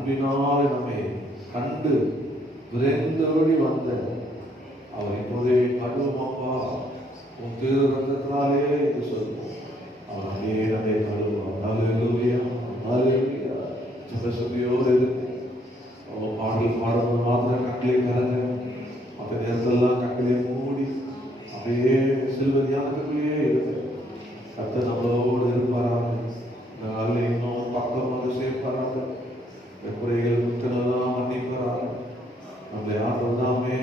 அன்பினால் நம்மை கண்டு விரைந்தோடி வந்த அவர் இப்போதே கழுவுமாப்பா உன் திரு ரத்தத்தினாலே என்று சொல்லுவோம். அவர் அங்கே நம்மை கழுவுவார். அல்லேலூயா, அல்லேலூயா. சுபசுபியோடு இருக்கு. பாடல் பாடுறது மாத்திரம் கண்களை கலங்க, மற்ற நேரத்தெல்லாம் கண்களை மூடி அப்படியே சிலுவை தியானத்துக்குள்ளேயே இருக்கு. கர்த்தர் நம்மளோடு இருப்பாராக. இந்த நாளில் இன்னும் பக்கம் வந்து சேர்ப்பாராக. குறைகள் குற்றமெல்லாம் மன்னிப்பாராக. நம்முடைய ஆண்டவர்தாமே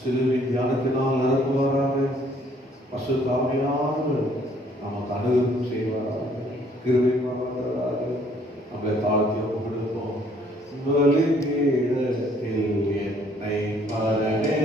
சிலுவை தியானத்தினால் நிரப்புவாராக. பசுத்த ஆவியானவர் நமக்கு அனுகிரகம் செய்வாராக, கிருபை பாராட்டுவாராக. நம்மை தாழ்த்தி ஒப்புக்கொடுப்போம். பலிபீடத்தில் என்னை பரனே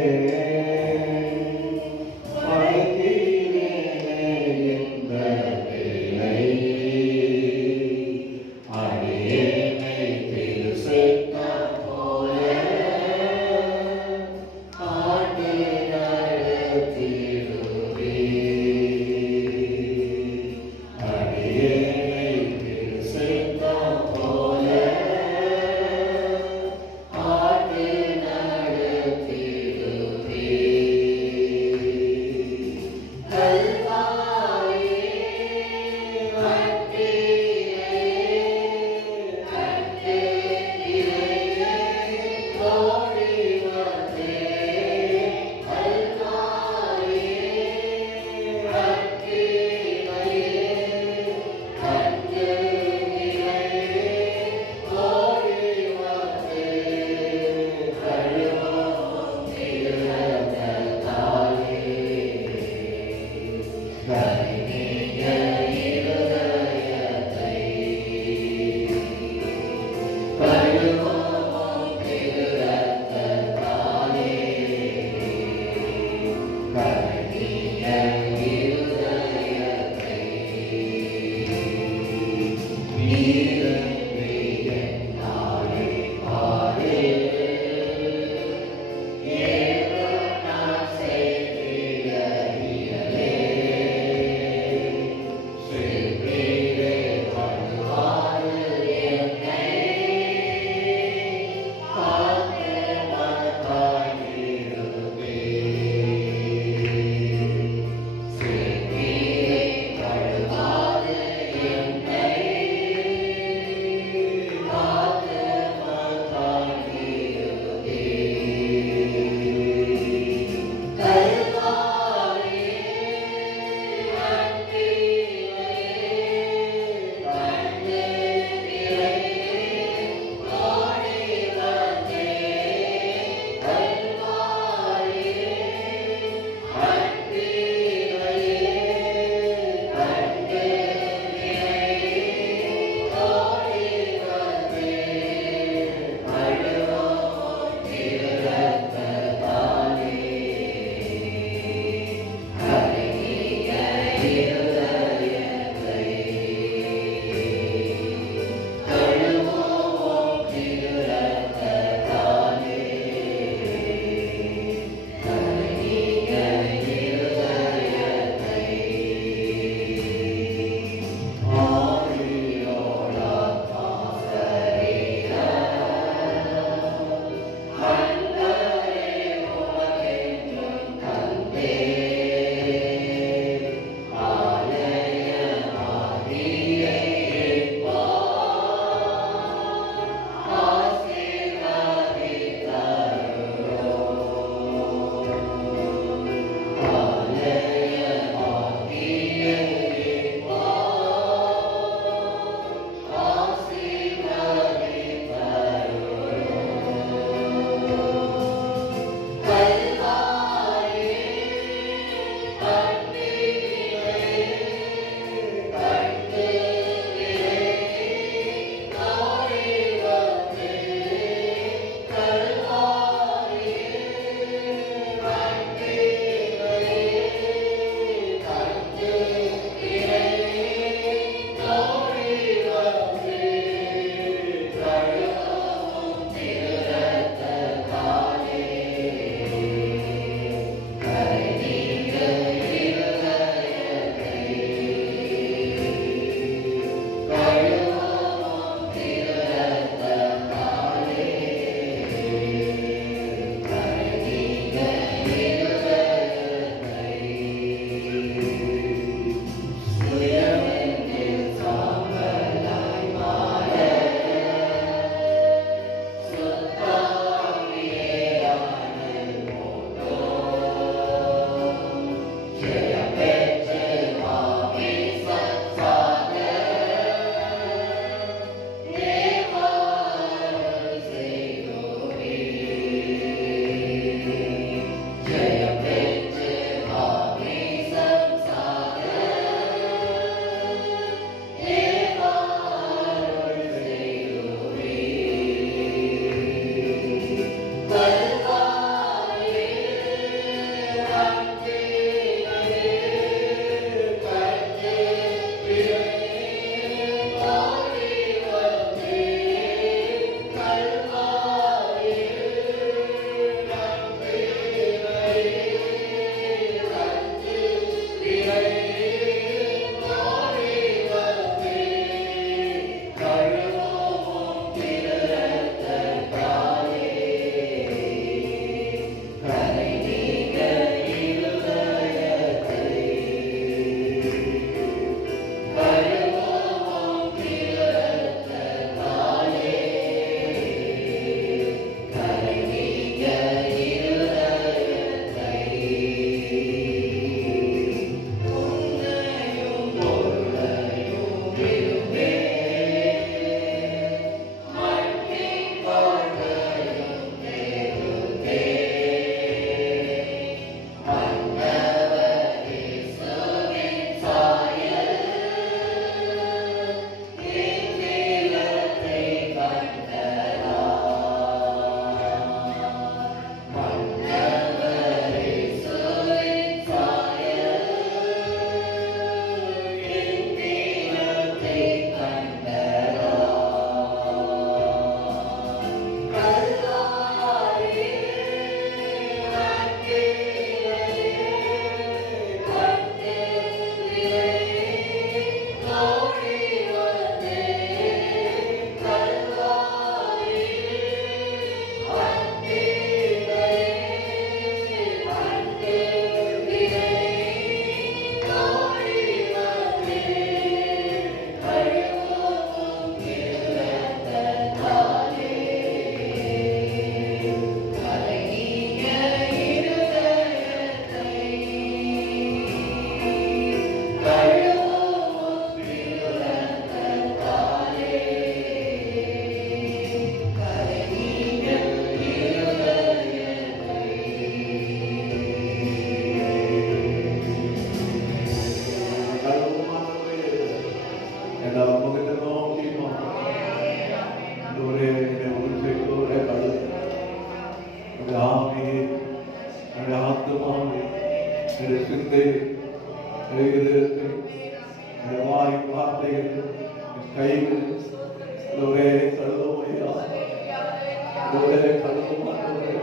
கழுவும் ஆண்டவரே.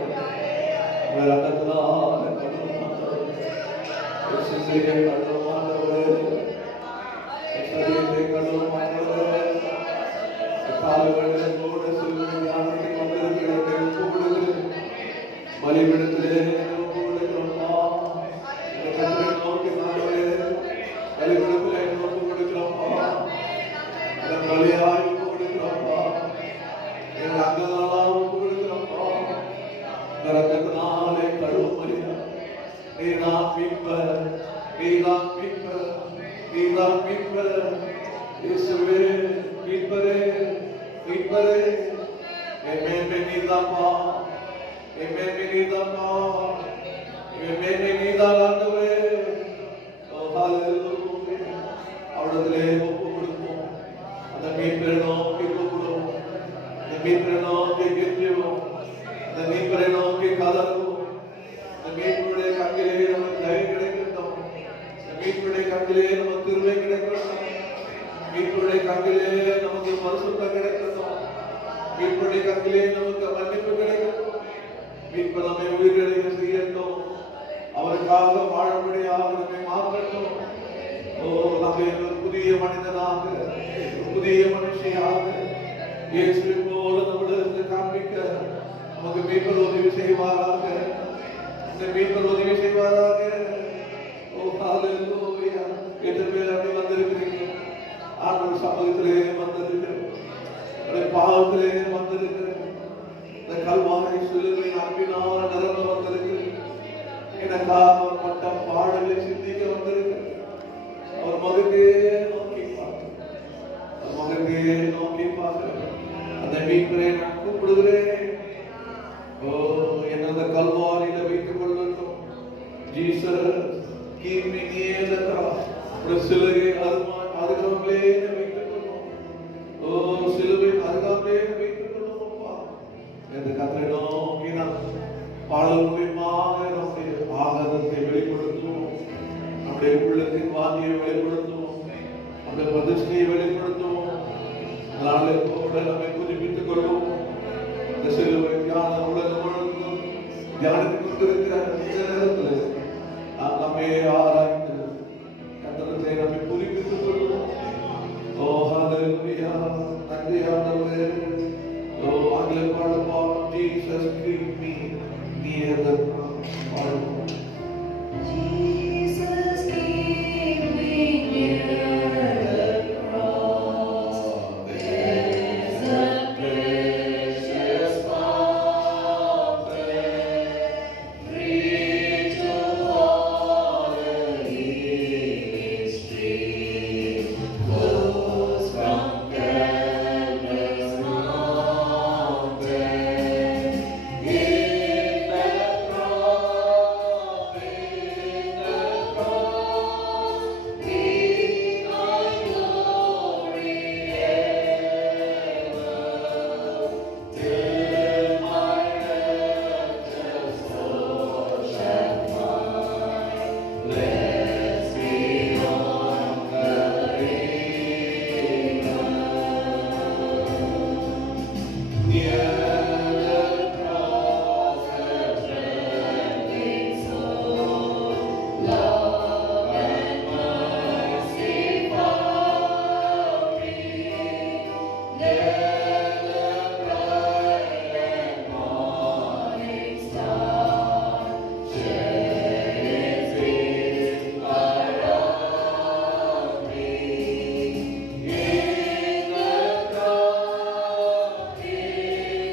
உங்க ரத்தத்தினால கழுவும் ஆண்டவரே. சிந்தையை கழுவும் ஆண்டவரே. சரீரத்தை கழுவும் ஆண்டவரே. காலங்களில் கூட சிலுவை ஞானத்தில் வந்திருக்கிறதை ஒப்புக்கொடுக்கிறேன். பலிபீடத்திலே ஒப்புக்கொடுக்கிறோம்மா. கத்தரை நோக்கி ஆண்டவரே பலிபீடத்திலே ஒப்புக்கொடுக்கிறோம்மா. அதன் பலியாய் ஒப்புக்கொடுக்கிறோம்மா. என் அங்கங்களெல்லாம் ஒப்புக்கொடுக்கிறோம்மா. ரத்தத்தினாலே கழுவும் ஐயா. நீதான் மீட்பர், நீதான் மீட்பர், நீதான் மீட்பர். இயேசுவே மீட்பரே, மீட்பரே. என் மேன்மை நீதான்ப்பா, என் மேன்மை நீதான்ப்பா, என் மேன்மை நீதான் ஆண்டவரே. ஹல்லேலூயா. அவரிடத்திலே ஒப்புக் கொடுப்போம். அந்த மீட்பரை நோக்கி கூப்பிடுவோம். அந்த மீட்பரை நோக்கி கெஞ்சுவோம். அந்த மீட்பரை நோக்கி கதறுவோம். அந்த மீட்பருடைய கண்ணிலே நமக்கு தயவு கிடைக்கட்டும். அந்த மீட்பருடைய கண்ணிலே நமக்கு கிருபை கிடைக்கட்டும். மீட்பருடைய கண்ணிலே நமக்கு பரிசுத்தம் கிடைக்கட்டும். மீட்பருடைய கண்ணிலே நமக்கு மன்னிப்பு கிடைக்கட்டும். மீட்பர் நம்மை உயிர்களை செய்யட்டும். அவருக்காக வாழும்படியாக நம்மை மாற்றட்டும். நம்மை ஒரு புதிய மனிதனாக, புதிய மனுஷியாக இயேசுவை போல நம்மிடத்தில் காண்பிக்க நமக்கு மீட்பர் உதவி செய்வாராக. இந்த மீட்பர் உதவி செய்வாராக. ஹல்லேலூயா. எத்தனை பேர் அப்படி வந்திருக்கிறீங்க? ஆண்டவர் சமூகத்திலே வந்திருக்கிறோம். பாவத்திலே வந்திருக்கிறோம். இந்த கல்வாரி சிலுவை அன்பினால் நிரம்ப வந்திருக்கிறோம். எனக்காக பட்ட பாடலை சிந்திக்க வந்திருக்கிறோம். அவர் மகனே நோக்கி பார்க்கிறோம். அவர் மகனே நோக்கி பார்க்கிறோம். அந்த மீட்பரை நான் கூப்பிடுகிறேன். என்னை கல்வாரியில வைத்துக் கொள்ளட்டும். Jesus keep me near the cross. ஒரு சிலுவை அருகாமலே வைத்துக் கொள்ளும். சிலுவை அருகாமலே வைத்துக் கொள்ளும். இந்த கத்தரை நோக்கி நாம் பாடல் மூலியமாக நம்முடைய ஆகதத்தை வெளிப்படுத்துவோம். நம்முடைய உள்ளத்தின் வாதியை வெளிப்படுத்துவோம். நம்முடைய பிரதிஷ்டையை வெளிப்படுத்துவோம். அதனால கூட நம்மை புதுப்பித்துக் கொள்வோம். இந்த சிலுவை தியான உலகம் முழுவதும் தியானித்துக் கொண்டிருக்கிற இந்த நேரத்தில் நாம் நம்மை ஆராய்ந்து கத்தரத்தை நம்மை புதுப்பித்துக் கொள்வோம். ஹல்லேலூயா. நன்றி ஆண்டவரே. ஆங்கில பாடல் Jesus keep me near the cross. Jesus keep me near the cross. There's a precious fountain, free to water its stream, flows from Calvary's mountain. In the cross, we find glory ever. Till my rapture's soul shall find, let's be on the river. Near the cross, the trembling soul, love and mercy found me. There the bright and morning star shed its beams around me. In the cross, in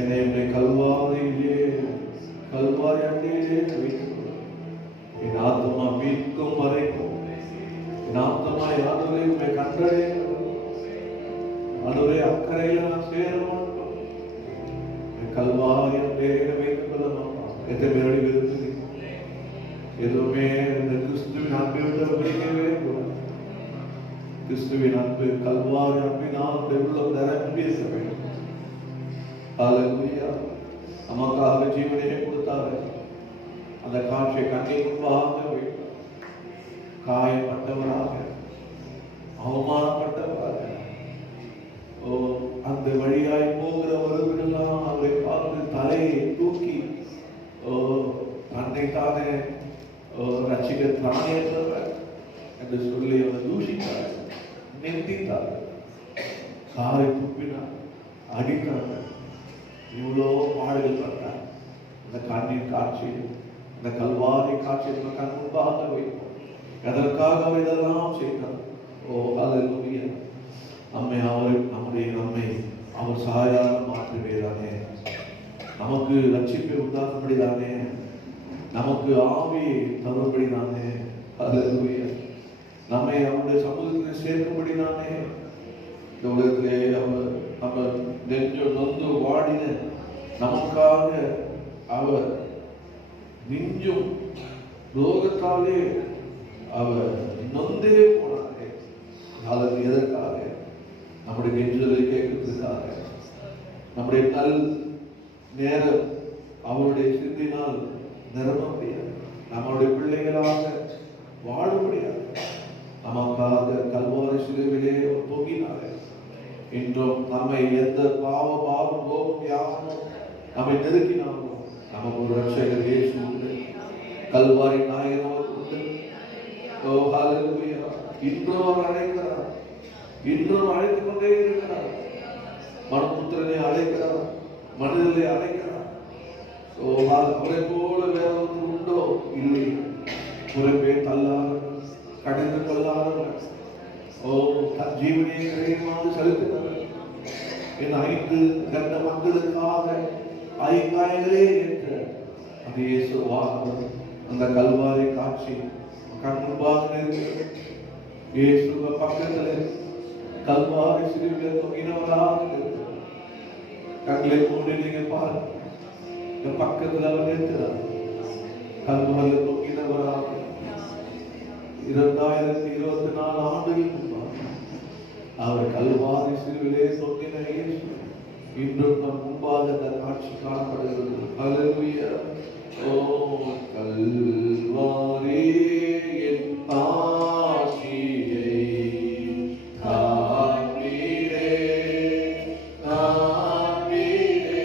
என்னை கல்வாரியிலே கல்வாரி அண்டையிலே வைத்துக் என் ஆத்மா மீட்கும் வரைக்கும் என் ஆத்மா யாருடைய உண்மை கண்டடைய அதுவே அக்கறையில் நான் சேர மாட்டோம். கல்வாரி அண்டையில வைத்துக் கொள்ளலாம். எத்தனை பேரடி விரும்புகிறீங்க? எதுவுமே இந்த கிறிஸ்துவின் அன்பை விட்டு பிடிக்கவே கூடாது. கிறிஸ்துவின் அன்பு கல்வாரி அன்பினால் உள்ளம் நிரம்பி இருக்க வேண்டும். ஹல்லேலூயா. நமக்காக ஜீவனையே கொடுத்தாரு. அந்த காட்சியை கண்ணில் முன்பாக வைத்தார். காயப்பட்டவராக, அவமானப்பட்டவராக, அந்த வழியாய் போகிற ஒருவரெல்லாம் அவரை பார்த்து தலையை தூக்கி தன்னைத்தானே ரட்சிகர் தானேற்றவர் என்று சொல்லி அவர் தூஷித்தார், நிந்தித்தார், காரை துப்பினார், அடித்தார், இவ்வளோ பாடுகள் பட்டார். அந்த கண்ணீர் காட்சி, அந்த கல்வாரி காட்சி கண் முன்பாக வைப்போம். எதற்காக அவர் இதெல்லாம் செய்தார்? ஹல்லேலூயா. நம்மை அவர் சாயாக மாற்றுவேதானே, நமக்கு ரட்சிப்பை உண்டாக்கும்படிதானே, நமக்கு ஆவியை தரும்படிதானே. ஹல்லேலூயா. நம்மை அவருடைய சமூகத்தில் சேர்க்கும்படிதானே. இந்த உலகத்திலே அவர் நெஞ்சு நொந்து வாடின நமக்காக அவர் நெஞ்சும் ரோகத்தாலே அவர் நொந்தே போனாரே. அதற்கு எதற்காக? நம்முடைய நெஞ்சுதலை கேட்கிறதுக்காக. நம்முடைய நல் நேரம் அவருடைய சிந்தினால் நிரம்ப முடியாது. நம்முடைய பிள்ளைகளாக வாழ முடியாது. நமக்காக கல்வாரி சிலுவிலே தொங்கினாரே. இன்றும் நம்மை எந்த பாவம் கோபம் யாரும் நம்மை நெருக்கினாலும் நமக்கு ஒரு ரட்சகர் இயேசு உண்டு. கல்வாரி நாயகன் அவர் உண்டு. ஹல்லேலூயா. இன்றும் அவர் அழைக்கிறார். இன்றும் அழைத்துக் கொண்டே இருக்கிறார். மனுபுத்திரனை அழைக்கிறார், மனிதனை அழைக்கிறார். அவரை போல வேற ஒன்று உண்டோ? இல்லை. புறப்பே தள்ளார்கள், கடிந்து கொள்ளார்கள், தன் ஜீவனை கரையமாக செலுத்தினார். என் 5 கண்ட மக்களுக்காக 5 என்ற அது இயேசுவாக அந்த கல்வாரி காட்சி கண் முன்பாக இருக்கிறது. இயேசுவ பக்கத்தில் கல்வாரி சிலுவையில் தொங்கினவராக இருக்கிறார். கண்களை மூடி நீங்க பாருங்க. இந்த பக்கத்தில் அவர் இருக்கிறார். கல்வாரியில் தொங்கினவராக 2024 ஆண்டுகள் முன்பாக அவர் கல்வாரி சிலுவிலே தொங்கின இயேசு இன்றும் நம் முன்பாக அந்த காட்சி காணப்படுகிறது. ஹல்லேலூயா. கல்வாரி என் காட்சியை காண்பீரே, காண்பீரே.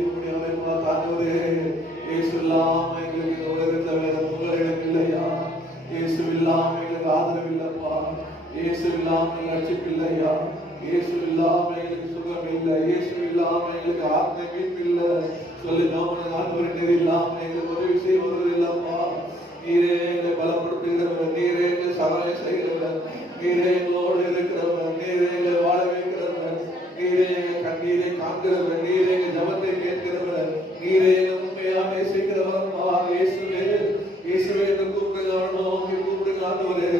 முடியாம தாண்டவரே இயேசு இல்லாம எங்களுக்கு இந்த உலகத்துல வேற புகலிடம் இல்லையா? இயேசு இல்லாம எங்களுக்கு ஆதரவு இல்லப்பா. இயேசு இல்லாம ரட்சிப்பு இல்லையா? இயேசு இல்லாம எங்களுக்கு சுகம் இல்லை. இயேசு இல்லாம எங்களுக்கு ஆத்ம மீட்பு இல்லை. சொல்லி நோமன ஆண்டவரே நீர் இல்லாம எங்களுக்கு உதவி செய்வது இல்லப்பா. நீரே எங்களை பலப்படுத்துகிறவர், நீரே எங்களை சகாயம் செய்கிறவர், நீரே எங்களோடு இருக்கிறவர், நீரே எங்களை வாழ வைக்கிறவர், நீரே எங்கள் கண்ணீரை காண்கிறவர், நீரே எங்கள் ஜபத்தை கேட்கிறவர், நீரே எங்கள் உண்மையாக நேசிக்கிறவர். இயேசுவே இயேசுவே என்று கூப்பிடுங்க ஆண்டவரே.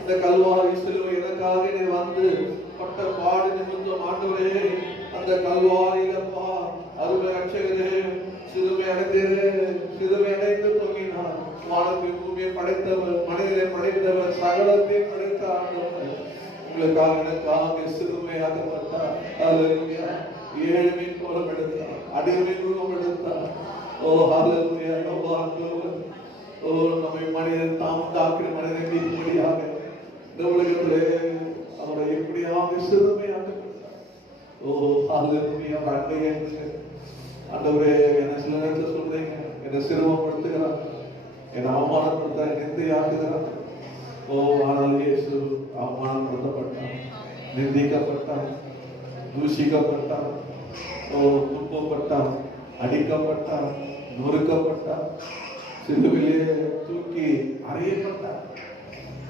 இந்த கல்வாரி சிலுவை எனக்காக நீர் வந்து பட்ட பாடு நிமித்தம் ஆண்டவரே, அந்த கல்வாரியிலப்பா அருமை ரட்சகரே சிலுவை அடைந்தீரே, சிலுவை அடைந்து தொங்கினார். வானத்தை பூமியை படைத்தவர், மனிதரை படைத்தவர், சகலத்தை படைத்த ஆண்டவர் உங்களுக்காக எனக்காக சிறுமையாக்கப்பட்டார். ஹல்லேலூயா. ஏழ்மை கோலம் எடுத்தார், அடிமை ரூபம் எடுத்தார். ஓ ஹல்லேலூயா. ஓ நம்மை மனிதன் தாம் தாக்கிற மனிதனை மீட்கும்படியாக இந்த உலகத்திலே அவரை எப்படியாக சிறுமையாக்கப்பட்டார். ஓ ஹல்லேலூயா. அண்டையே ஆண்டவரே, என்ன சில நேரத்தில் சொல்றீங்க, என்னை சிறுமப்படுத்துகிறார், என்னை அவமானப்படுத்த நிந்தையாக்குகிறார். ஓ ஆனால் இயேசு அவமானப்படுத்தப்பட்டார், நிந்திக்கப்பட்டார், தூஷிக்கப்பட்டார், ஓ துன்பப்பட்டார், அடிக்கப்பட்டார், நொறுக்கப்பட்டார், சிலுவிலே தூக்கி அறையப்பட்டார்.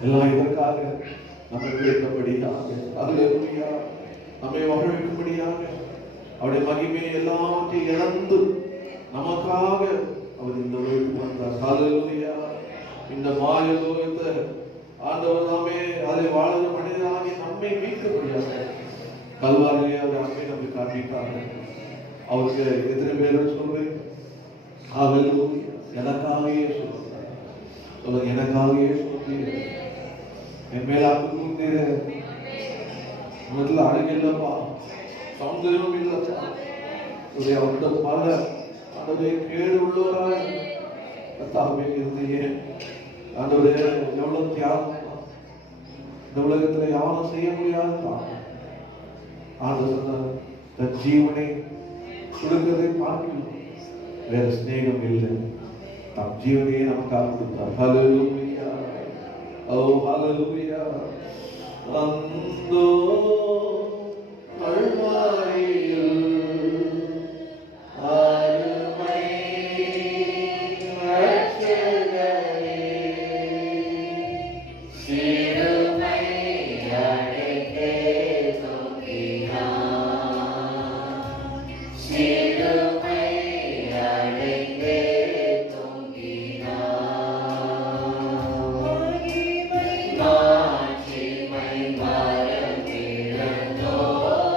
எல்லாம் இதற்காக நம்மை கிடைத்தபடியாக, ஹல்லேலூயா, நம்மை வாழ்விக்கும்படியாக, அவருடைய மகிமை எல்லாவற்றையும் இழந்து நமக்காக அவர் இந்த உலகத்துக்கு வந்தார். ஹல்லேலூயா. இந்த மாய உலகத்தை ஆண்டவர் நாமே அதை வாழ மனிதனாகி நம்மை மீட்கப்படியாக கல்வாரிலே அவர் அன்பை நம்மை காண்பித்தார். அவருக்கு எத்தனை பேர் சொல்றேன்? ஹல்லேலூயா. எனக்காகவே சொல்றார். சொல்லுங்க, எனக்காகவே சொல்றீங்க. என் மேல அன்பு கூர்ந்தீர. முதல்ல அழகில்லப்பா, சௌந்தரியம் இல்லப்பா. அவருடைய பல ஆண்டவரே கேடு உள்ளவராய் கர்த்தாவே இருந்தீங்க. ஆண்டவரே எவ்வளவு தியாகம், இந்த உலகத்துல யாரும் செய்ய முடியாது. ஆண்டவர் தன் ஜீவனை கொடுக்கிறதை பார்க்கணும், வேற ஸ்நேகம் இல்லை. தம் ஜீவனையே நமக்காக கொடுத்தார். ஹல்லேலூயா. ஓ ஹல்லேலூயா. அந்தோ கல்வாரியில் அருமை ரட்சகரே, சிலுவை அடைந்தே தொங்கினார், சிலுவை அடைந்தே தொங்கினார். மாட்சிமை மரம் இழந்தோராய்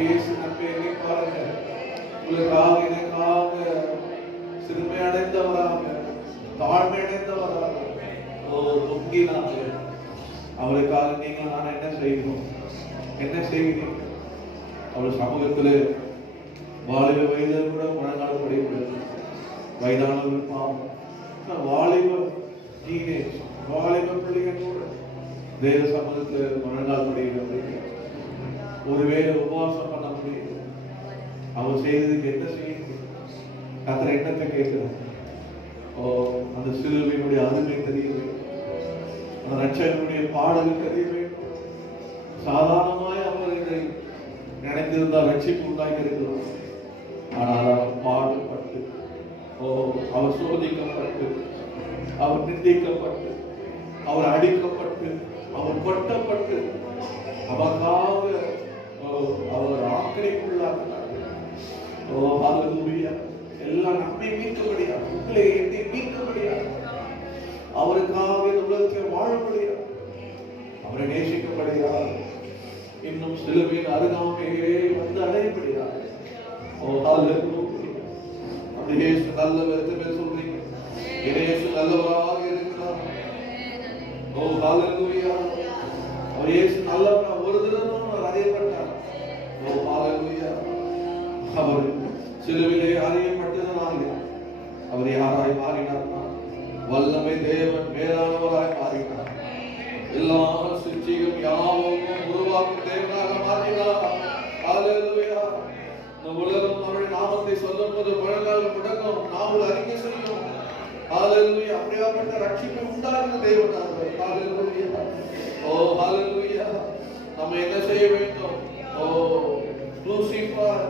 இயேசு நம்மை எண்ணி பாருங்க. உங்களுக்காக எனக்காக சிறுமை அடைந்தவராக தாழ்மை அடைந்தவராக தொங்கினாங்க. அவருக்காக நீங்கள் நான் என்ன செய்யணும்? என்ன செய்கிறீங்க? அவர் சமூகத்தில் வாலிப வயதில் கூட முழங்கால் படிக்கிறது. வயதானவர் பாவம், வாலிப டீனேஜ் வாலிப பிள்ளைகள் கூட தேவ சமூகத்தில் முழங்கால் படிக்கிறது. ஒருவேளை உபவாசம் பண்ண முடியும். அவர் செய்ததுக்கு என்ன செய்யுங்க? கர்த்தர் என்னத்தை கேட்கிறார்? அந்த சிலுவையினுடைய அருமை தெரிய வேண்டும். அந்த ரட்சகனுடைய பாடல் தெரிய வேண்டும். சாதாரணமாய் அவர் இதை நினைத்திருந்தால் ரட்சிப்பு உண்டாக்கி இருக்கிறார். ஆனால் அவர் பாடுபட்டு, அவர் சோதிக்கப்பட்டு, அவர் நிந்திக்கப்பட்டு, அவர் அடிக்கப்பட்டு, அவர் கொட்டப்பட்டு, அவருக்காக அவர் ஆக்கிரமிப்புள்ளாக்கினார். எல்லாம் நம்மை மீட்கப்படியா, உங்களை எண்ணி மீட்கப்படியா, அவருக்காக இந்த உலகத்தில் வாழப்படியா, அவரை நேசிக்கப்படியா, இன்னும் சிலுவையின் அருகாமையே வந்து அடையப்படியா. அந்த இயேசு நல்லவர் என்று சொல்றீங்க. இயேசு நல்லவராக இருக்கிறார். ஹalleluya. அவர் இயேசு நல்லவர். ஒரு தினமும் அவர் அறியப்பட்டார். ஹalleluya. அவர் சிலுவையிலே அறியப்பட்டதனால அவர் யாராய் மாறினார்? வல்லமை தேவன் மேலானவராய் மாறினார். எல்லா சிருஷ்டியும் யாவும் உருவாக்கும் தேவனாக மாறினார். ஹalleluya. இந்த உலகம் அவருடைய நாமத்தை சொல்லும் போது முழங்கால் முடங்கும், நாமும் அறிக்கை செய்யும். ஹalleluya. அப்படியாப்பட்ட ரட்சிப்பை உண்டாக்குற தேவன் அவர். ஹalleluya. ஹalleluya. நம்ம என்ன செய்ய வேண்டும்? Crucify,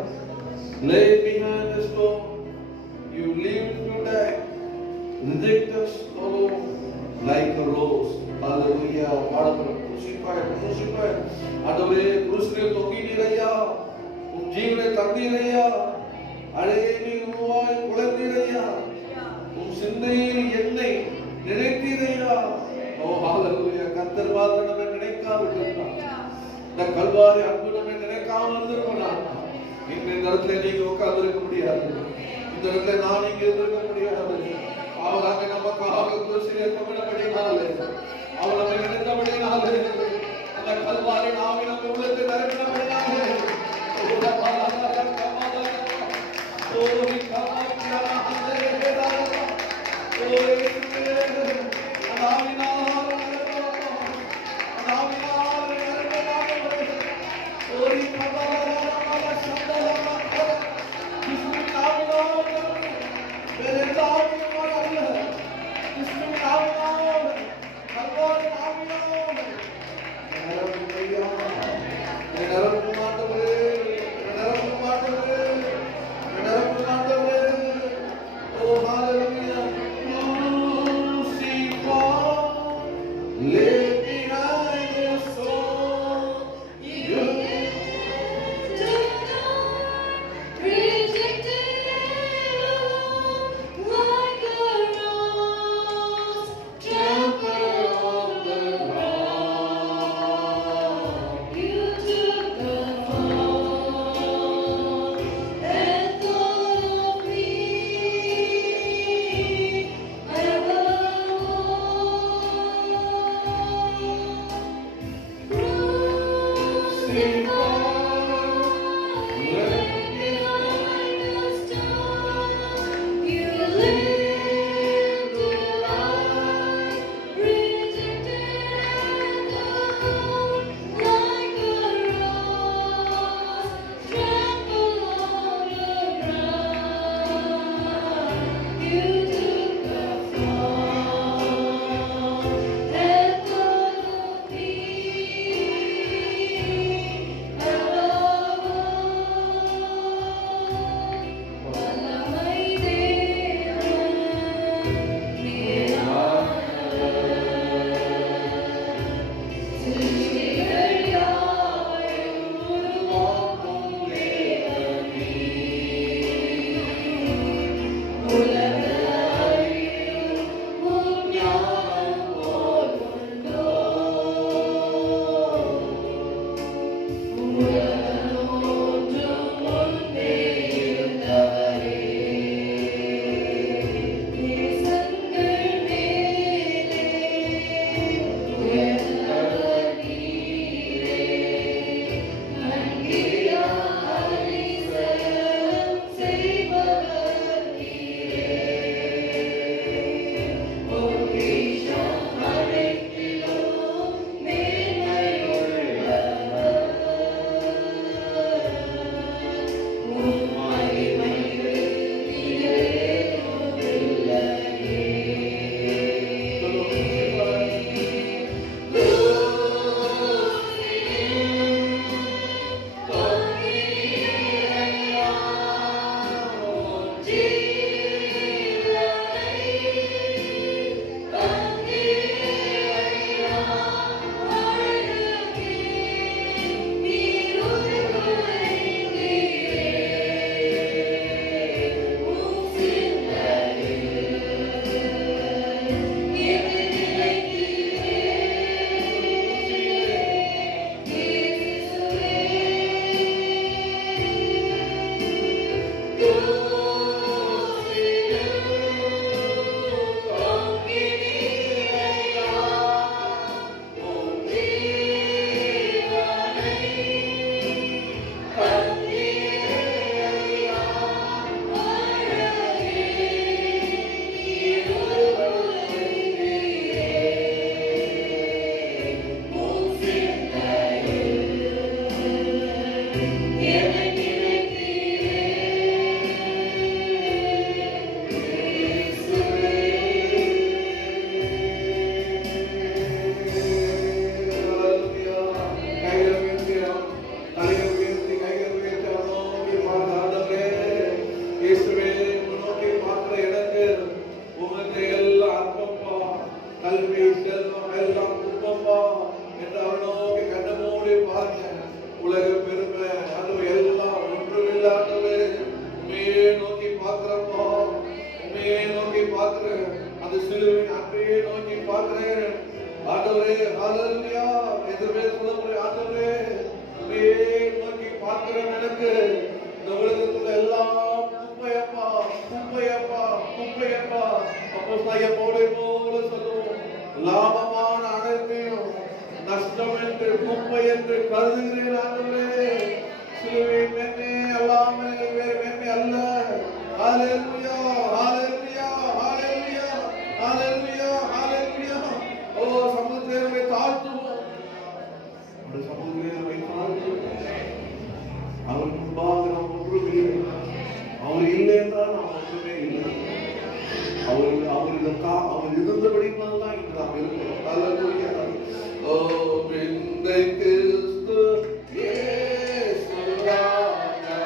lay behind the stone. You live to die. Reject us, like a rose. Hallelujah. Crucify, crucify. ஆண்டவரே, கிறிஸ்துவில் தொங்கினீரையா, உன் ஜீவனை தந்தீரையா, அழகே உருவாய் குழந்தையா, உன் சிந்தையில் என்னை நினைத்தீரையா. ஹalleluya. கர்த்தர் மாத்திரம் நம்மை நினைக்காவிட்டார். இந்த கல்வாரி அன்பு நம்மை நினைக்காமல் இருந்திருப்பார். இந்த இடத்துல நீங்க உட்கார்ந்து இருக்க முடியாது. இந்த இடத்துல நான் இங்க இருக்க முடியாது. அவர் அங்க நமக்காக குருசிலே கவனப்படினாலே, அவர் நம்மை நினைத்தபடினாலே, அந்த கல்வாரி நாவி நம்ம உள்ளத்தை நிரப்பினபடினாலே, பார்க்கிறேன், அந்த சிலுவையின் அன்பையே நோக்கி பார்க்கிறேன். ஆண்டவரே ஹalleluya, எதிர்வே சொல்லக்கூடிய ஆண்டவரே, அப்படியே நோக்கி பார்க்கிறேன். எனக்கு இந்த உலகத்துல எல்லாம் குப்பையப்பா, குப்பையப்பா, குப்பையப்பா. அப்போஸ்தலனாகிய பவுலை போல சொல்லுவோம், லாபமான அனைத்தையும் நஷ்டம் என்று, குப்பை என்று கருதுகிறேன். ஆண்டவரே, சிலுவையின் மேன்மை அல்லாமல் வேறு மேன்மை அல்ல. ஹalleluya, ஹalleluya, ஹalleluya, ஹalleluya, ஹalleluya. ஓ சமுத்திரத்தை தாழ்த்துவோம், அந்த சமுத்திரத்தை தாழ்த்துவோம். அவர் முன்பாக நாம் ஒன்றுமே இல்லை. அவர் இல்லை என்றால் நாம் ஒன்றுமே இல்லை. அவர் இருந்தபடி தான் இன்று நாம் இருக்கிறோம். ஹalleluya. ஓ பிந்தை கிறிஸ்து இயேசு ராஜா,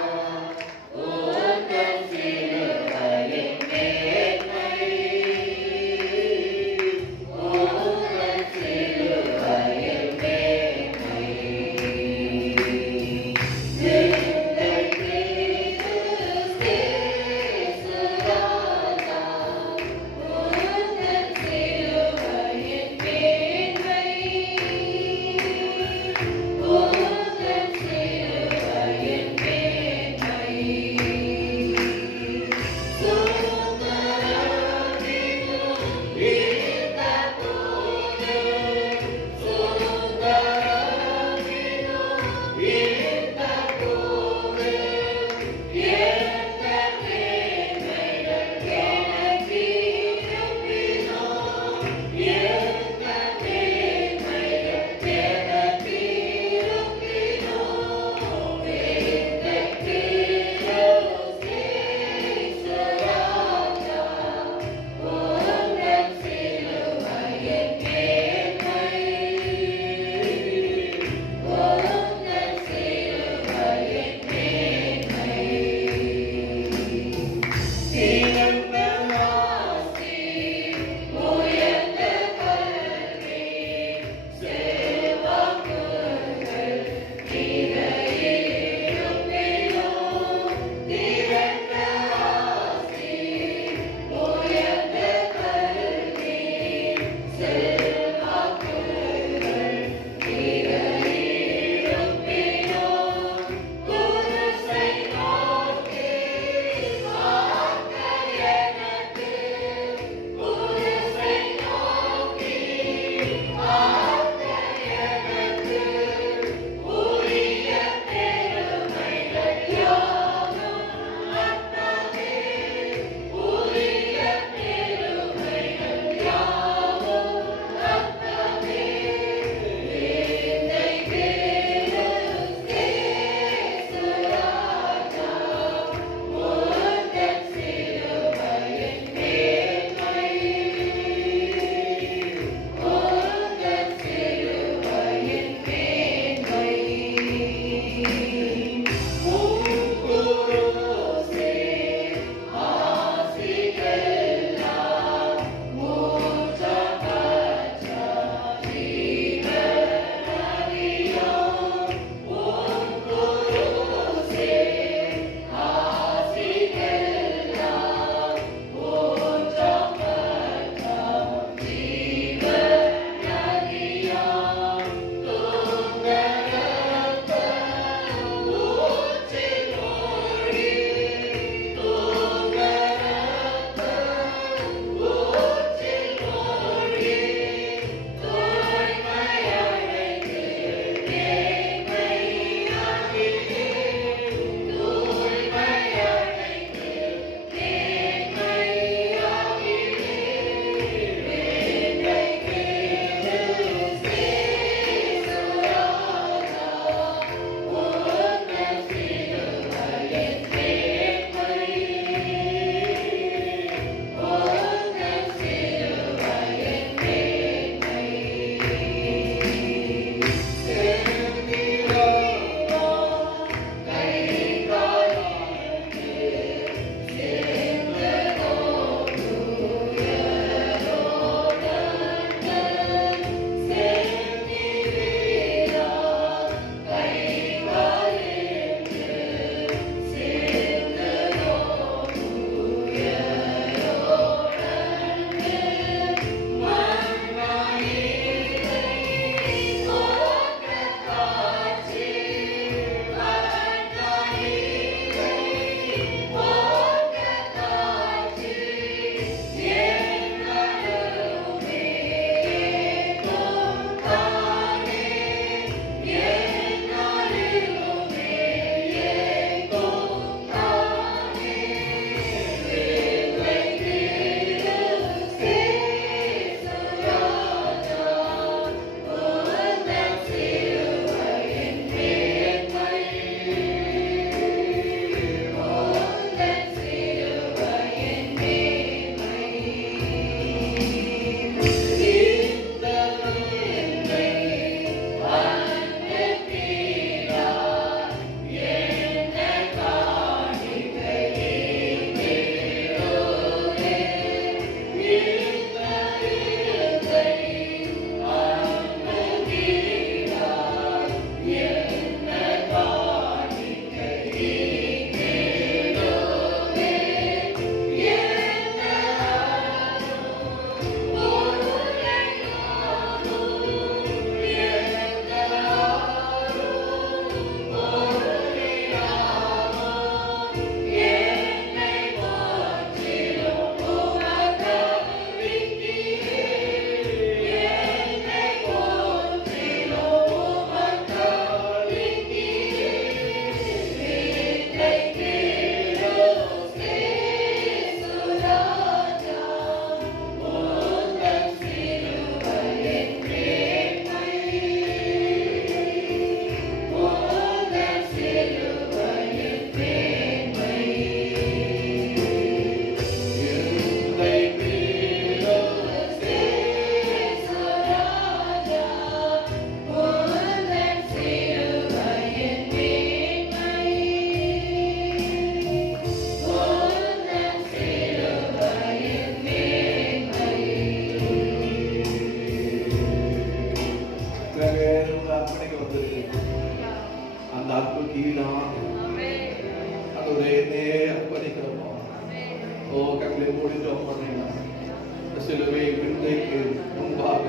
சிலுவை விந்தைக்கு முன்பாக,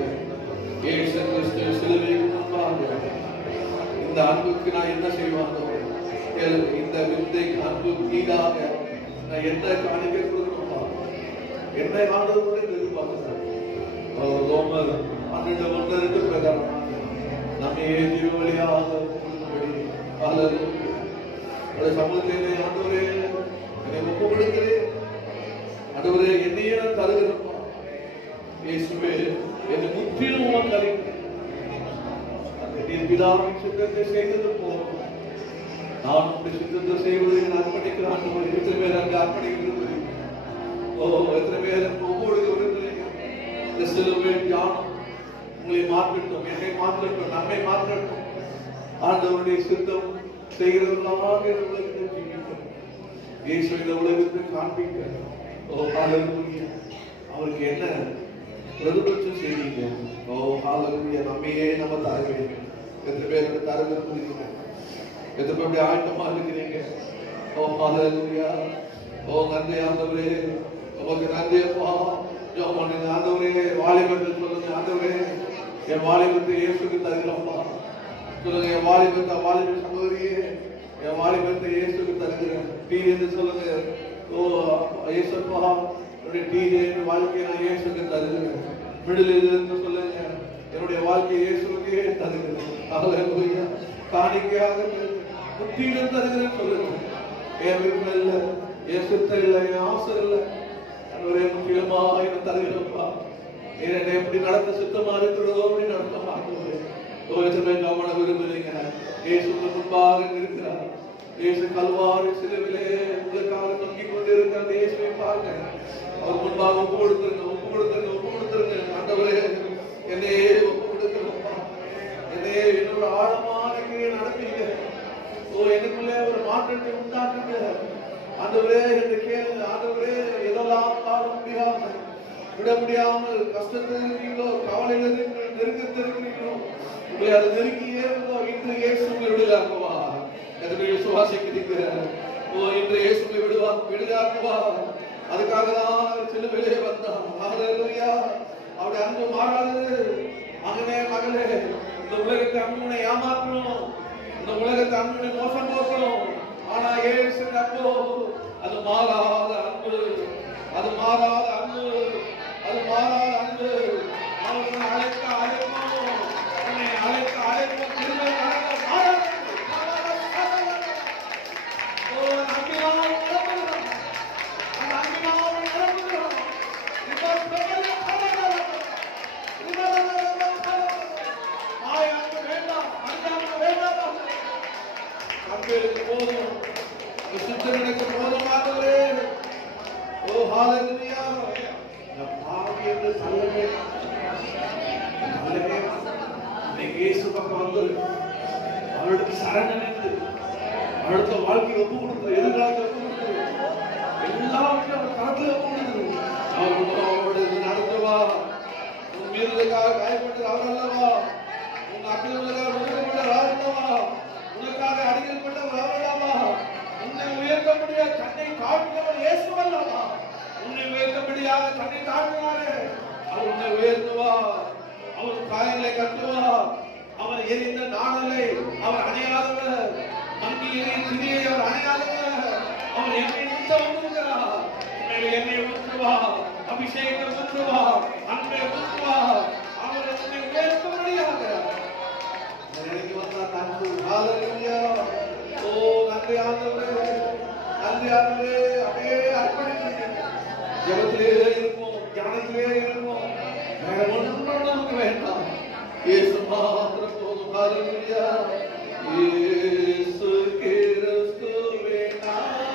இயேசு கிறிஸ்து சிலுவைக்கு முன்பாக இந்த அன்புக்கு நான் என்ன செய்வாங்க? இந்த விந்தைக்கு அன்பு ஈடாக நான் என்ன காணிக்கை கொடுக்கணுமா? என்னை ஆண்டவரோடு எதிர்பார்க்கிறேன். ரோமர் 12:1 பிரகாரமாக நம்மையே ஜீவ வழியாக சமூகத்திலே ஆண்டவரே என்னை ஒப்பு கொடுக்கிறேன். ஆண்டவரே என்னையே நான் தருகிறப்பா. இயேசுவே என்னை முற்றிலும் தருகிறேன். பிதாவின் சித்தத்தை செய்தது போதும். நான் உங்களுடைய சித்தத்தை செய்வதை நான் அர்ப்பணிக்கிறேன். ஆண்டவரே எத்தனை பேர் அங்கே அர்ப்பணிக்க விரும்புகிறீங்க? எத்தனை பேர் ஒவ்வொரு விரும்புகிறீங்க? இந்த சிலுவை தியானம் உங்களை மாற்றட்டும், என்னை மாற்றட்டும், நம்மை மாற்றட்டும். ஆண்டவருடைய சித்தம் செய்கிறவர்களாக இந்த உலகத்தில் ஜீவிக்கும். இயேசு இந்த உலகத்தில் காண்பிக்க அவருக்கு என்ன பிரதிபட்சம் செய்வீங்க? நம்மையே நம்ம தர வேண்டும். எத்தனை பேர் தர விரும்புகிறீங்க? எத்தனை பேர் ஆயத்தமா இருக்கிறீங்க? நன்றி ஆண்டவரே, உங்களுக்கு நன்றி அப்பா. ஆண்டவரே வாலிபத்தை சொல்லுங்க. ஆண்டவரே என் வாலிபத்தை இயேசுக்கு தருகிறப்பா. சொல்லுங்க, என் வாலிபத்தை வாலிப சகோதரியே, என் வாலிபத்தை இயேசுக்கு தருகிறேன். டீ என்று சொல்லுங்க. இயேசுப்பா என்னுடைய டீ வாழ்க்கையை நான் இயேசுக்கு தருகிறேன். மிடில் இருந்து சொல்லுங்க, என்னுடைய வாழ்க்கையை இயேசுக்கே தருகிறேன். அல்லேலூயா. காணிக்கையாக முற்றிலும் தருகிறேன் சொல்லுங்க. என் விருப்பம் இல்லை, என் சித்தம் இல்லை, என் ஆசை இல்லை. அன்றைய முற்றிலுமா என்ன தருகிறப்பா. என்னை எப்படி நடத்த சித்தமா இருக்கிறதோ அப்படி நடத்த மாட்டேன். கவன விரும்புறீங்க. இயேசு முன்பாக இருக்கிறார். இயேசு கல்வாரி சிலுவிலே உங்களுக்காக தொங்கிக் கொண்டிருக்கிற இயேசுவை பாருங்க. அவர் முன்பாக ஒப்பு கொடுத்துருங்க, ஒப்பு கொடுத்துருங்க, ஒப்பு கொடுத்துருங்க. ஆண்டவரே என்னையே ஒப்பு கொடுக்கிறப்பா. என்னையே என்னோட ஆழமான கீழே நடத்தீங்க. எனக்குள்ளே ஒரு மாற்றத்தை உண்டாக்குங்க. ஆண்டவரே என்று கேளுங்க. ஆண்டவரே எதெல்லாம் தாழ முடியாமல் விட முடியாமல் கஷ்டத்தில் இருக்கிறீங்களோ, கவலையில் நெருக்கத்தில் இருக்கிறீங்களோ, உங்களை அது நெருங்கியே இன்று இயேசுவை விடுதாக்குவா. எத்தனை சுவாசிக்கிறீங்க? இன்று இயேசுவை விடுதாக்குவா. அதுக்காக தான் சிலுவையிலே வந்தான். அல்லேலூயா. அவருடைய அன்பு மாறாது. மகனே மகளே, இந்த உலகத்தை அன்புனை ஏமாற்றணும், இந்த உலகத்தை அன்புனை மோசம் போக்கணும். ஆனா இயேசு அன்பு அது மாறாத அன்பு, அது மாறாத அன்பு, அது மாறாத அன்பு. அவர்களை அழைக்க அழைப்போம், உன்னை அழைக்க அழைப்போம். திரும்ப போதும், சித்தனுக்கு போதுமாகவே. ஓ ஹalleluya. பாவி என்று சொல்லவே இயேசு பக்கம் வந்து அவருக்கு சரணடைந்து அவருக்கு வாழ்க்கையை ஒப்பு கொடுத்து, எதிர்காலத்தை ஒப்பு கொடுத்து, எல்லாவற்றையும் அவர் கரத்தில் ஒப்பு கொடுத்து அவரோடு நடத்துவா. உன் மீதுக்காக காயப்பட்டு அவர் அல்லவா? உன் அக்கிரமங்களுக்காக நொறுக்கப்பட்ட அவர் அல்லவா? உனக்காக அடிக்கப்பட்டவர் அவர் அல்லவா? உன்னை உயர்த்த முடியாத தன்னை தாழ்த்தினவர் இயேசு அல்லவா? உன்னை உயர்த்த முடியாத தன்னை தாழ்த்தினாரே, அவர் உன்னை உயர்த்துவா. அவர் காயங்களை கட்டுவா. அவர் எரிந்த நாணலை அவர் அணையாதவர். மங்கி எரியும் திரியை அவர் அணையாதவர். அவர் என்னை ஊற்ற வந்திருக்கிறார். என்னை ஊற்றுவா, அபிஷேகம் ஊற்றுவா, அன்பை ஊற்றுவா. அவர் என்னை உயர்த்த முடியாத நன்றி ஆண்டவரே, நன்றி ஆண்டவரே. அப்படியே அர்ப்பணிக்கிறேன். ஜெபத்திலே இருப்போம், தியானத்திலே இருப்போம். வேற ஒன்றும் நமக்கு வேண்டாம். இயேசு மாத்திரம் போதும். ஹல்லேலூயா. இயேசு கிறிஸ்துவே நாமம்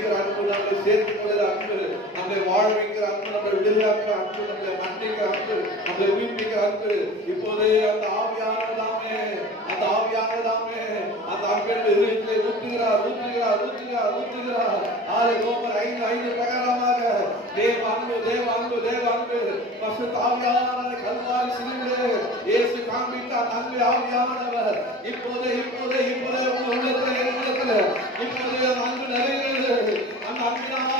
நேசிக்கிற அன்பு, நம்மை சேர்த்துக் கொள்கிற அன்பு, நம்மை வாழ வைக்கிற அன்பு, நம்மை விடுதலையாக்குற அன்பு, நம்மை மன்னிக்கிற அன்பு, நம்மை உயிர்ப்பிக்கிற அன்பு, இப்போதே அந்த ஆவியானவர்தாமே, அந்த ஆவியானவர்தாமே அந்த அன்பின் இதயத்திலே ஊற்றுகிறார், ஊற்றுகிறார், ஊற்றுகிறார், ஊற்றுகிறார். ரோமர் 5:5 பிரகாரமாக தேவ அன்பு, தேவ அன்பு, தேவ அன்பு, பரிசுத்த ஆவியானவரை கல்வாரி சிலுவையிலே இயேசு காண்பித்த அந்த அன்பு ஆவியானவர் இப்போதே இப்போதே இப்போதே உங்கள் உள்ளத்திலே இப்போதே அந்த அன்பு நிறைகிறது. அந்த அன்பினால்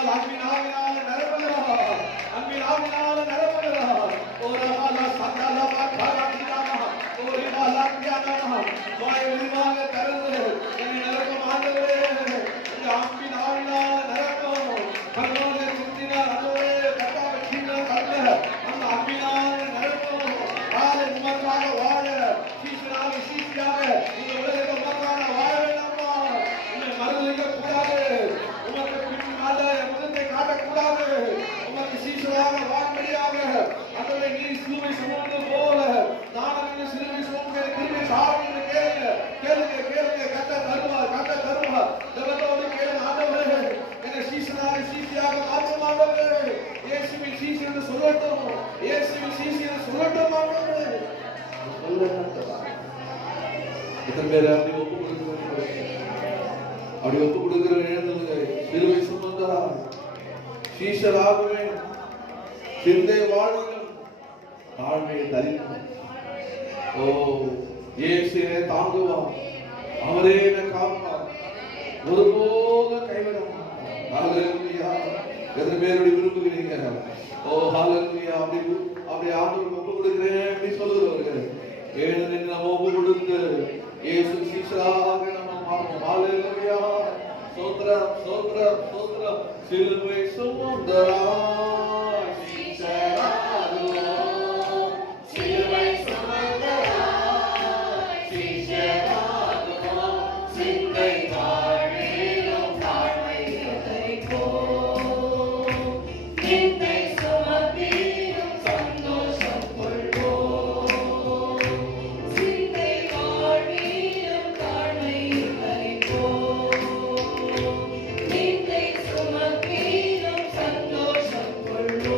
நிரப்புகிறார், அன்பின் ஆவியால் நிரப்புகிறார். ஓரமாலா சந்தாலமா காராதினாமா ஓரிமாலா கியானாமா வாய் விரிவாக திறந்து என்னை நிரப்பும் ஆண்டவரே, இந்த அன்பின் ஆவியால் நிரப்பும். கர்த்தருடைய சிந்தினார் ஆண்டவரே, கர்த்தாவே சீக்கிரம் தரல, அந்த அன்பினால் நிரப்பும். காலை உமக்காக வாழ சீசனாக சீசியாக இந்த உலகத்தை உமக்காக வாழ வேண்டாமா? உன்னை மறுதலிக்க கூடாது, உமக்கு பின்னால முகத்தை காட்டக்கூடாது, உமக்கு சீசனாக வாழும்படியாக ஆண்டவரே நீர் சிலுவை சுமந்து போல நானும் இந்த சிலுவை சுமந்து திரும்பி சாப்பிட்டு கேளுங்க, கேளுங்க, கேளுங்க. கர்த்தர் தருவார், கர்த்தர் தருவார். ஜெபத்தோடு கேளுங்க. ஆண்டவரே என்னை சீசனாக சீசியாக மாற்றும் ஆண்டவரே, இயேசுவின் சீசன் என்று சொல்லட்டும், இயேசுவின் சீசன் என்று சொல்லட்டும் ஆண்டவரே. இத்தனை பேர் அப்படி ஒப்பு கொடுக்கிறேன், அப்படி ஒப்பு கொடுக்கிறேன். எழுந்துங்க, சிலுவை சுமந்தா சீஷராகுவேன், சிந்தை வாழுங்கள், தாழ்மையை தரிக்கும். ஓ இயேசு என்னை தாங்குவார், அவரே என்னை காப்பார், ஒருபோதும் கைவிட மாட்டார். ஹல்லேலூயா. எத்தனை பேர் விரும்புகிறீங்க? ஓ ஹல்லேலூயா. அப்படி ஆண்டவருக்கு ஒப்பு கொடுக்கிறேன் அப்படி சொல்லுகிறவர்கள் ஏழு நின்று நம்ம ஒப்பு கொடுத்து இயேசு சீஷராக நம்ம மாறுவோம். ஹல்லேலூயா. ஸ்தோத்திரம், ஸ்தோத்திரம், ஸ்தோத்திரம். சிலுவை சுமந்தராய் சீஷராகுவோம், சிலுவை சுமந்தராய் சீஷராகுவோம், சிந்தை வாழ்விலும் தாழ்மை தரிப்போம், நிந்தை சுமந்திலும் சந்தோஷம் கொள்வோம், சிந்தை வாழ்விலும் தாழ்மை தரிப்போம், நிந்தை சுமந்திலும் சந்தோஷம் கொள்வோம்.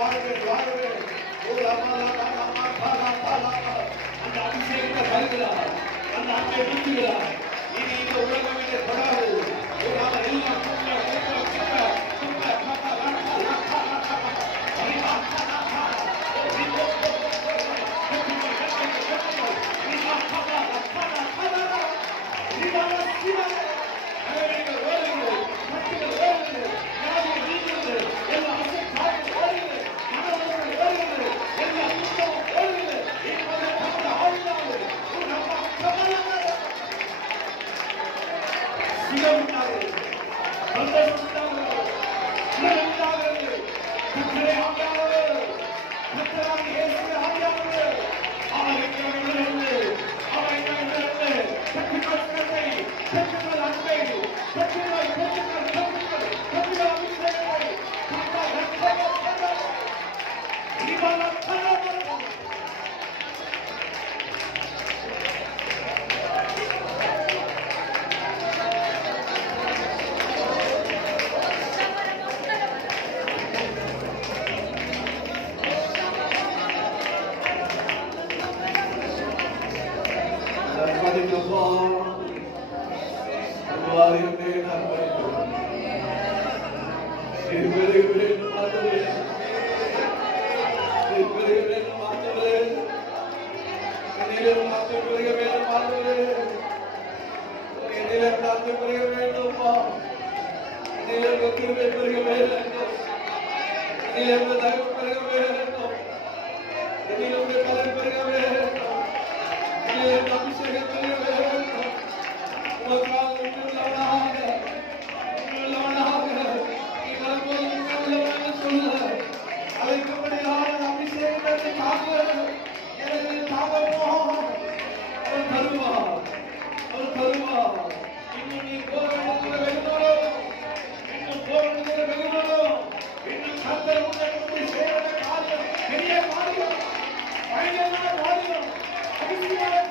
வாழ்வேன் வாழ்வேன். ஓ ராமா ராமா ராமா ராமா ராமா. அந்த அபிஷேகத்தை தருகிறார், அந்த அன்பை ஊற்றுகிறார். இனி இந்த உலகம் என்னை தொடாது. ஓ ராமா எல்லாம் குப்பை குப்பை குப்பை குப்பை கப்பா ராமா ராமா ராமா. ரிமா ராமா ரிமா ரிமா கப்பா ராமா ராமா. ரிமா ரிமா அமெரிக்க வேலைகள் கட்டுகள் வேலைகள் யாரை நீங்குது எல்லா அசைக்காக வேலைகள் மனவர்கள் வேலைகள் எல்லா புத்தகம் வேலைகள் இப்போது தமிழ் ஆழ்ந்தாது நம்ம கமலங்கள் சிவமுண்டாது சந்தோஷமுண்டாது சிவமுண்டாது கத்தரை ஆண்டாது கத்தராக இயேசுவை ஆண்டாது அவர் இருக்கிறவர்களிருந்து அவர் இருக்கிறவர்களிருந்து கற்றுக்கொள் கத்தை கற்றுக்கொள் அன்பை கற்றுக்கொள் கற்றுக்கொள் கற்றுக்கொள் கற்றுக்கொள் அபிஷேகத்தை கத்தா கத்தா கத்தா இவன கலவரம் பதிக்கப்பா அவ்வாறிருந்தே நான் படிக்கிறேன். பெருகிறேன் ஆண்டவரே, பெருகிறேன் ஆண்டவரே, என்னிலும் ஆண்டவர் பெருக வேண்டும் ஆண்டவரே, என்னிலும் ஆண்டவர் பெருக வேண்டும்ப்பா, என்னிலும் கிருபை பெருக வேண்டும், என்னிலும் தயவு பெருக வேண்டும், என்னிலும் பலன் பெருக வேண்டும், என்னிலும் அபிஷேகம் பெருக வேண்டும். உமக்கு